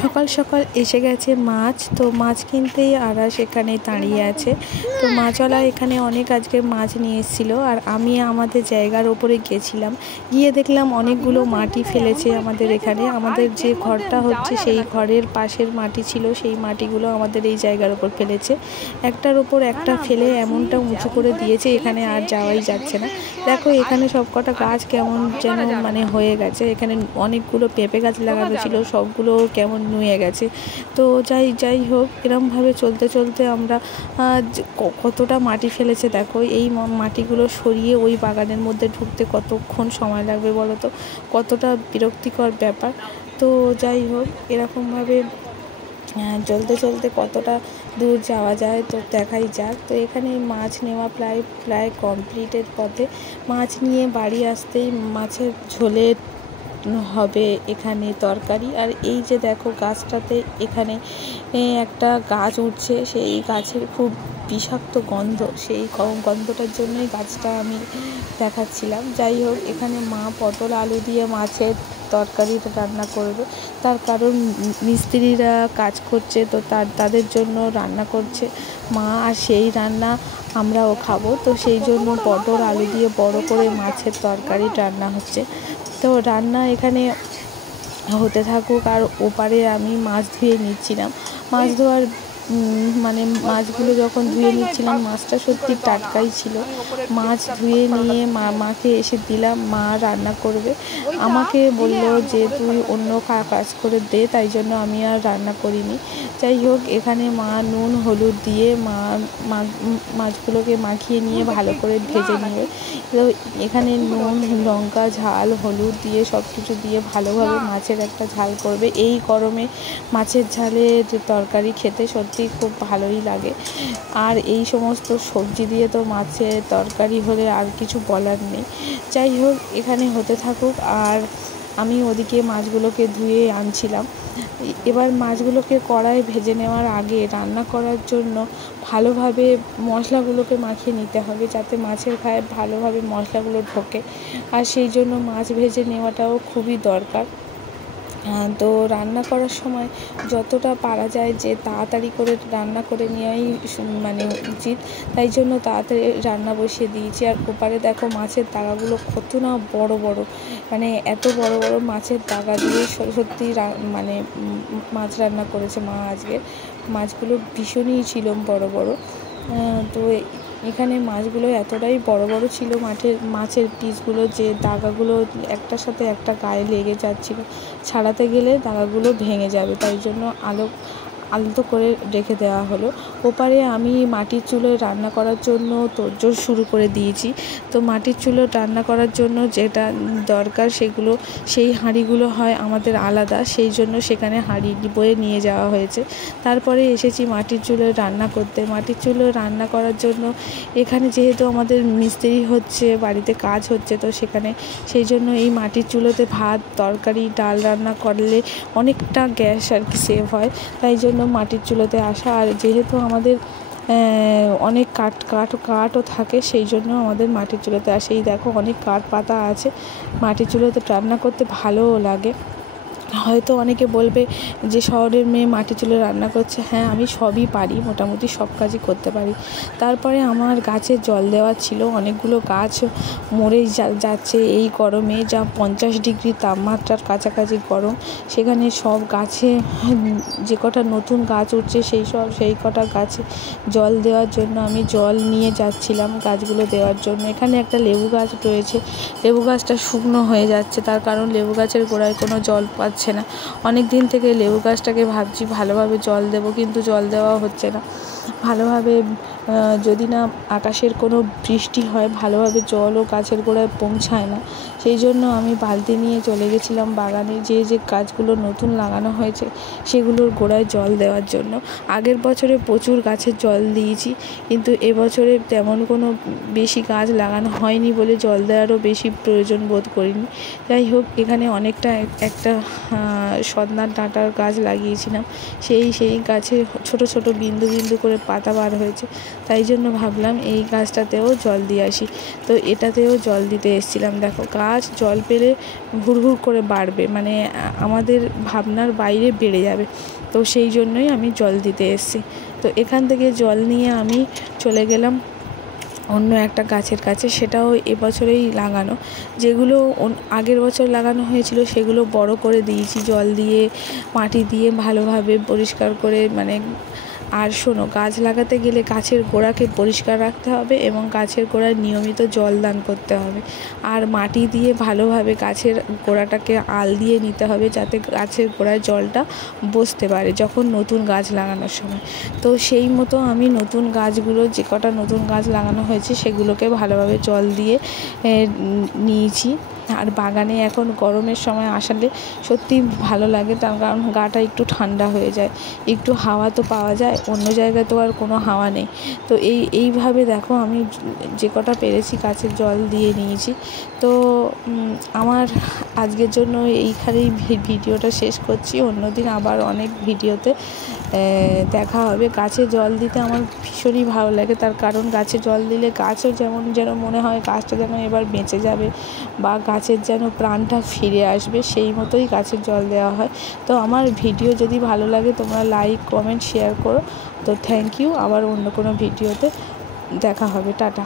সকাল সকাল এসে গেছে মাছ, তো মাছ কিনতেই আরা সেখানে দাঁড়িয়ে আছে। তো মাছওয়ালা এখানে অনেক আজকে মাছ নিয়ে এসেছিলো, আর আমি আমাদের জায়গার ওপরে গেছিলাম, গিয়ে দেখলাম অনেকগুলো মাটি ফেলেছে আমাদের এখানে। আমাদের যে ঘরটা হচ্ছে সেই ঘরের পাশের মাটি ছিল, সেই মাটিগুলো আমাদের এই জায়গার ওপর ফেলেছে। একটার ওপর একটা ফেলে এমনটা উঁচু করে দিয়েছে, এখানে আর যাওয়াই যাচ্ছে না। দেখো এখানে সব কটা গাছ কেমন যেন হয়ে গেছে। এখানে অনেকগুলো পেঁপে গাছ লাগানো ছিল, সবগুলো কেমন নুয়ে গেছে। তো যাই হোক, এরমভাবে চলতে চলতে আমরা কতটা মাটি ফেলেছে দেখো। এই মাটিগুলো সরিয়ে ওই বাগানের মধ্যে ঢুকতে কতক্ষণ সময় লাগবে বলো তো, কতটা বিরক্তিকর ব্যাপার। তো যাই হোক, এরকমভাবে চলতে চলতে কতটা দূর যাওয়া যায় তো দেখাই যাক। তো এখানে মাছ নেওয়া প্রায় কমপ্লিটের পথে। মাছ নিয়ে বাড়ি আসতেই মাছের ঝোলে হবে এখানে তরকারি। আর এই যে দেখো গাছটাতে এখানে একটা গাছ উঠছে, সেই গাছের খুব বিষাক্ত গন্ধ, সেই গন্ধটার জন্যই গাছটা আমি দেখাচ্ছিলাম। যাই হোক, এখানে মা পটল আলু দিয়ে মাছের তরকারিটা রান্না করবে, তার কারণ মিস্ত্রিরা কাজ করছে, তো তাদের জন্য রান্না করছে মা, আর সেই রান্না আমরাও খাবো। তো সেই জন্য পটল আলু দিয়ে বড় করে মাছের তরকারি রান্না হচ্ছে। তো রান্না এখানে হতে থাকুক, আর ওপারে আমি মাছ ধুয়ে নিচ্ছিলাম। মাছ ধোয়ার মাছগুলো যখন ধুয়ে নিচ্ছিলাম, মাছটা সত্যি টাটকাই ছিল। মাছ ধুয়ে নিয়ে মাকে এসে দিলাম, মা রান্না করবে। আমাকে বললো যে তুই অন্য কাজ করে দে, তাই জন্য আমি আর রান্না করিনি। যাই হোক, এখানে মা নুন হলুদ দিয়ে মাছগুলোকে মাখিয়ে নিয়ে ভালো করে ভেজে নিয়ে, তো এখানে নুন লঙ্কা ঝাল হলুদ দিয়ে সব কিছু দিয়ে ভালোভাবে মাছের একটা ঝাল করবে। এই গরমে মাছের ঝালের তরকারি খেতে সত্যি খুব ভালোই লাগে। আর এই সমস্ত সবজি দিয়ে তো মাছের তরকারি হলে আর কিছু বলার নেই। যাই হোক, এখানে হতে থাকুক, আর আমি ওদিকে মাছগুলোকে ধুয়ে আনছিলাম। এবার মাছগুলোকে কড়াইয়ে ভেজে নেওয়ার আগে রান্না করার জন্য ভালোভাবে মশলাগুলোকে মাখিয়ে নিতে হবে, যাতে মাছের গায়ে ভালোভাবে মশলাগুলো ঢোকে, আর সেই জন্য মাছ ভেজে নেওয়াটাও খুবই দরকার। তো রান্না করার সময় যতটা পারা যায় যে তাড়াতাড়ি করে রান্না করে নেওয়াই উচিত, তাই জন্য তাড়াতাড়ি রান্না বসিয়ে দিয়েছি। আর ওপারে দেখো মাছের দাগাগুলো কত না বড় বড়, এত বড় বড় মাছের দাগা দিয়ে সত্যি মাছ রান্না করেছে মা আজকে। মাছগুলো ভীষণই ছিল বড় বড়। তো এখানে মাছগুলো এতটাই বড় বড় ছিল, মাছের পিসগুলো যে দাগাগুলো একটার সাথে একটা গায়ে লেগে যাচ্ছিলো, ছাড়াতে গেলে দাগাগুলো ভেঙে যাবে, তাই জন্য আলতো করে রেখে দেওয়া হলো। ওপারে আমি মাটির চুলোয় রান্না করার জন্য তোড়জোড় শুরু করে দিয়েছি। তো মাটির চুলো রান্না করার জন্য যেটা দরকার সেই হাঁড়িগুলো হয় আমাদের আলাদা, সেই জন্য সেখানে হাঁড়ি বয়ে নিয়ে যাওয়া হয়েছে। তারপরে এসেছি মাটির চুলোয় রান্না করতে। মাটির চুলোয় রান্না করার জন্য এখানে যেহেতু আমাদের মিস্ত্রি হচ্ছে, বাড়িতে কাজ হচ্ছে, তো সেই জন্য এই মাটির চুলোতে ভাত তরকারি ডাল রান্না করলে অনেকটা গ্যাস আর কি সেভ হয়, তাই জন্য মাটির চুলোতে আসা। আর যেহেতু আমাদের অনেক কাঠও থাকে, সেই জন্য আমাদের মাটির চুলোতে আসে। এই দেখো অনেক কাঠ পাতা আছে, মাটির চুলোতে রান্না করতে ভালোও লাগে। হয়তো অনেকে বলবে যে শহরের মেয়ে মাটির চুলে রান্না করছে। হ্যাঁ, আমি সবই পারি, মোটামুটি সব কাজই করতে পারি। তারপরে আমার গাছে জল দেওয়া ছিল, অনেকগুলো গাছ মরেই যাচ্ছে এই গরমে, যা 50 ডিগ্রি তাপমাত্রার কাছাকাছি গরম। সেখানে সব গাছে যে কটা নতুন গাছ উঠছে সেই কটা গাছে জল দেওয়ার জন্য আমি জল নিয়ে যাচ্ছিলাম গাছগুলো দেওয়ার জন্য। এখানে একটা লেবু গাছ রয়েছে, লেবু গাছটা শুকনো হয়ে যাচ্ছে, তার কারণ লেবু গাছের গোড়ায় কোনো জল পাচ্ছে না। অনেক দিন থেকে লেবু গাছটাকে ভাবছি ভালোভাবে জল দেবো, কিন্তু জল দেওয়া হচ্ছে না ভালোভাবে। যদি না আকাশের কোনো বৃষ্টি হয়, ভালোভাবে জলও গাছের গোড়ায় পৌঁছায় না। সেই জন্য আমি বালতি নিয়ে চলে গেছিলাম বাগানে, যে গাছগুলো নতুন লাগানো হয়েছে সেগুলোর গোড়ায় জল দেওয়ার জন্য। আগের বছরে প্রচুর গাছের জল দিয়েছি, কিন্তু এবছরে তেমন কোনো বেশি গাছ লাগানো হয়নি বলে জল দেওয়ারও বেশি প্রয়োজন বোধ করিনি। যাই হোক, এখানে অনেকটা একটা সদনার ডাঁটার গাছ লাগিয়েছিলাম, সেই গাছে ছোট ছোট বিন্দু বিন্দু করে পাতা বার হয়েছে, তাই জন্য ভাবলাম এই গাছটাতেও জল দিয়ে আসি। তো এটাতেও জল দিতে এসেছিলাম। দেখো গাছ জল পেলে হুড়হুড় করে বাড়বে, মানে আমাদের ভাবনার বাইরে বেড়ে যাবে। তো সেই জন্যই আমি জল দিতে এসেছি। তো এখান থেকে জল নিয়ে আমি চলে গেলাম অন্য একটা গাছের কাছে, সেটাও এবছরেই লাগানো। যেগুলো আগের বছর লাগানো হয়েছিল সেগুলো বড় করে দিয়েছি জল দিয়ে, মাটি দিয়ে ভালোভাবে পরিষ্কার করে। মানে আর শোনো, গাছ লাগাতে গেলে গাছের গোড়াকে পরিষ্কার রাখতে হবে এবং গাছের গোড়ায় নিয়মিত জল দান করতে হবে। আর মাটি দিয়ে ভালোভাবে গাছের গোড়াটাকে আল দিয়ে নিতে হবে, যাতে গাছের গোড়ায় জলটা বসতে পারে যখন নতুন গাছ লাগানোর সময়। তো সেই মতো আমি নতুন গাছগুলো, যে কটা নতুন গাছ লাগানো হয়েছে সেগুলোকে ভালোভাবে জল দিয়ে নিয়েছি। আর বাগানে এখন গরমের সময় আসলে সত্যিই ভালো লাগে, তার কারণ গাটা একটু ঠান্ডা হয়ে যায়, একটু হাওয়া তো পাওয়া যায়। অন্য জায়গায় তো আর কোনো হাওয়া নেই। তো এইভাবে দেখো আমি যে কটা পেরেছি গাছের জল দিয়ে নিয়েছি। তো আমার আজকের জন্য এইখানেই ভিডিওটা শেষ করছি। অন্যদিন আবার অনেক ভিডিওতে দেখা হবে। গাছে জল দিতে আমার ভীষণই ভালো লাগে, তার কারণ গাছে জল দিলে গাছও যেন মনে হয় গাছটা যেন এবার বেঁচে যাবে, বা গাছের যেন প্রাণটা ফিরে আসবে, সেই মতোই গাছের জল দেওয়া হয়। তো আমার ভিডিও যদি ভালো লাগে তোমরা লাইক, কমেন্ট, শেয়ার করো। তো থ্যাংক ইউ। আবার অন্য কোনো ভিডিওতে দেখা হবে। টাটা।